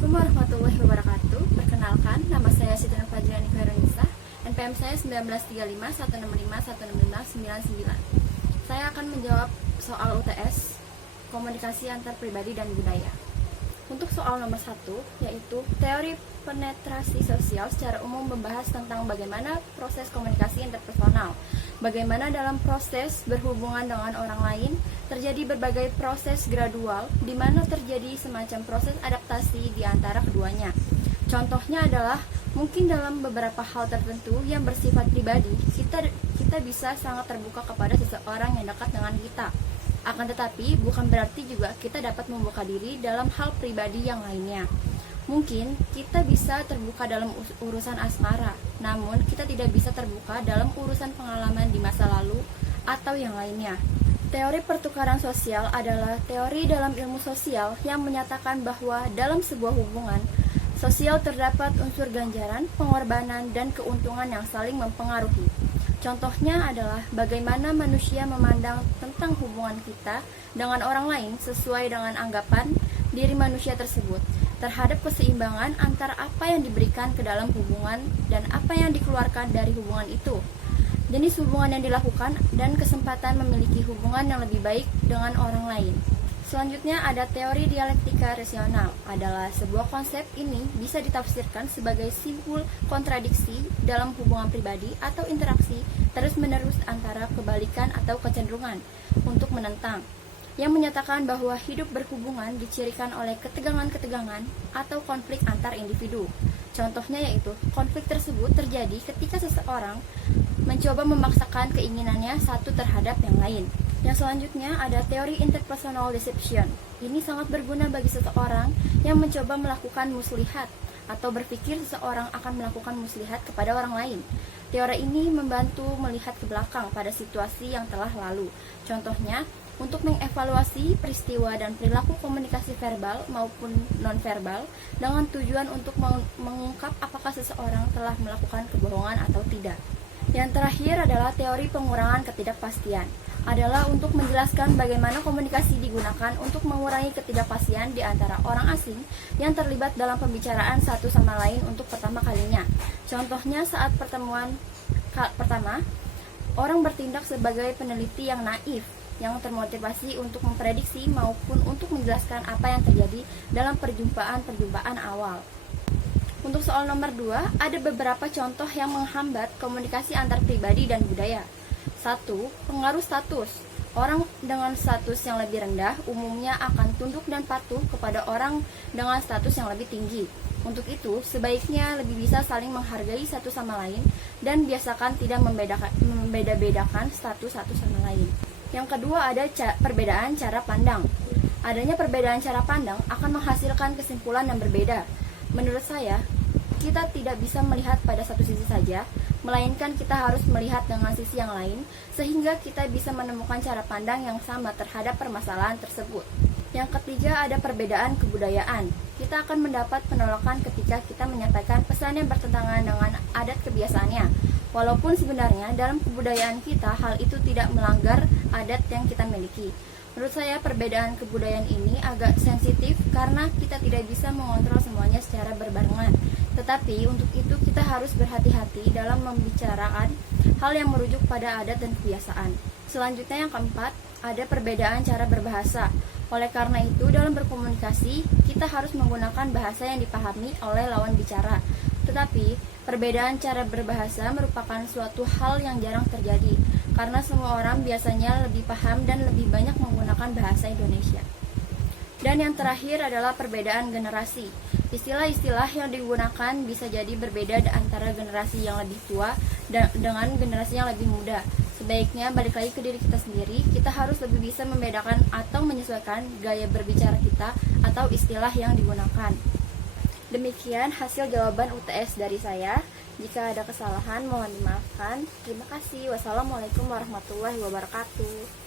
Assalamualaikum warahmatullahi wabarakatuh. Perkenalkan, nama saya Siti Nurfajriani Khairunisa. NPM saya 193516516599. Saya akan menjawab soal UTS Komunikasi Antar Pribadi dan Budaya. Untuk soal nomor 1, yaitu teori penetrasi sosial secara umum membahas tentang bagaimana proses komunikasi interpersonal. Bagaimana dalam proses berhubungan dengan orang lain terjadi berbagai proses gradual di mana terjadi semacam proses adaptasi di antara keduanya. Contohnya adalah mungkin dalam beberapa hal tertentu yang bersifat pribadi, kita bisa sangat terbuka kepada seseorang yang dekat dengan kita. Akan tetapi bukan berarti juga kita dapat membuka diri dalam hal pribadi yang lainnya. Mungkin kita bisa terbuka dalam urusan asmara, namun kita tidak bisa terbuka dalam urusan pengalaman di masa lalu atau yang lainnya. Teori pertukaran sosial adalah teori dalam ilmu sosial yang menyatakan bahwa dalam sebuah hubungan sosial terdapat unsur ganjaran, pengorbanan, dan keuntungan yang saling mempengaruhi. Contohnya adalah bagaimana manusia memandang tentang hubungan kita dengan orang lain sesuai dengan anggapan diri manusia tersebut terhadap keseimbangan antara apa yang diberikan ke dalam hubungan dan apa yang dikeluarkan dari hubungan itu, jenis hubungan yang dilakukan, dan kesempatan memiliki hubungan yang lebih baik dengan orang lain. Selanjutnya ada teori dialektika rasional. Adalah sebuah konsep ini bisa ditafsirkan sebagai simpul kontradiksi dalam hubungan pribadi atau interaksi terus-menerus antara kebalikan atau kecenderungan untuk menentang, yang menyatakan bahwa hidup berhubungan dicirikan oleh ketegangan-ketegangan atau konflik antar individu. Contohnya yaitu, konflik tersebut terjadi ketika seseorang mencoba memaksakan keinginannya satu terhadap yang lain. Yang selanjutnya ada teori interpersonal deception. Ini sangat berguna bagi seseorang yang mencoba melakukan muslihat atau berpikir seseorang akan melakukan muslihat kepada orang lain. Teori ini membantu melihat ke belakang pada situasi yang telah lalu. Contohnya, untuk mengevaluasi peristiwa dan perilaku komunikasi verbal maupun nonverbal dengan tujuan untuk mengungkap apakah seseorang telah melakukan kebohongan atau tidak. Yang terakhir adalah teori pengurangan ketidakpastian. Adalah untuk menjelaskan bagaimana komunikasi digunakan untuk mengurangi ketidakpastian di antara orang asing yang terlibat dalam pembicaraan satu sama lain untuk pertama kalinya. Contohnya saat pertemuan pertama, orang bertindak sebagai peneliti yang naif, yang termotivasi untuk memprediksi maupun untuk menjelaskan apa yang terjadi dalam perjumpaan awal. Untuk soal nomor 2, ada beberapa contoh yang menghambat komunikasi antar pribadi dan budaya. 1. Pengaruh status. Orang dengan status yang lebih rendah umumnya akan tunduk dan patuh kepada orang dengan status yang lebih tinggi. Untuk itu, sebaiknya lebih bisa saling menghargai satu sama lain dan biasakan tidak membeda-bedakan status satu sama lain. Yang kedua ada perbedaan cara pandang. Adanya perbedaan cara pandang akan menghasilkan kesimpulan yang berbeda. Menurut saya, kita tidak bisa melihat pada satu sisi saja, melainkan kita harus melihat dengan sisi yang lain, sehingga kita bisa menemukan cara pandang yang sama terhadap permasalahan tersebut. Yang ketiga ada perbedaan kebudayaan. Kita akan mendapat penolakan ketika kita menyampaikan pesan yang bertentangan dengan adat kebiasaannya. Walaupun sebenarnya dalam kebudayaan kita hal itu tidak melanggar adat yang kita miliki. Menurut saya perbedaan kebudayaan ini agak sensitif karena kita tidak bisa mengontrol semuanya secara berbarengan. Tetapi untuk itu kita harus berhati-hati dalam membicarakan hal yang merujuk pada adat dan kebiasaan. Selanjutnya yang keempat, ada perbedaan cara berbahasa. Oleh karena itu dalam berkomunikasi kita harus menggunakan bahasa yang dipahami oleh lawan bicara. Tetapi perbedaan cara berbahasa merupakan suatu hal yang jarang terjadi karena semua orang biasanya lebih paham dan lebih banyak menggunakan bahasa Indonesia. Dan yang terakhir adalah perbedaan generasi. Istilah-istilah yang digunakan bisa jadi berbeda antara generasi yang lebih tua dengan generasi yang lebih muda. Sebaiknya balik lagi ke diri kita sendiri, kita harus lebih bisa membedakan atau menyesuaikan gaya berbicara kita atau istilah yang digunakan. Demikian hasil jawaban UTS dari saya. Jika ada kesalahan mohon dimaafkan. Terima kasih. Wassalamualaikum warahmatullahi wabarakatuh.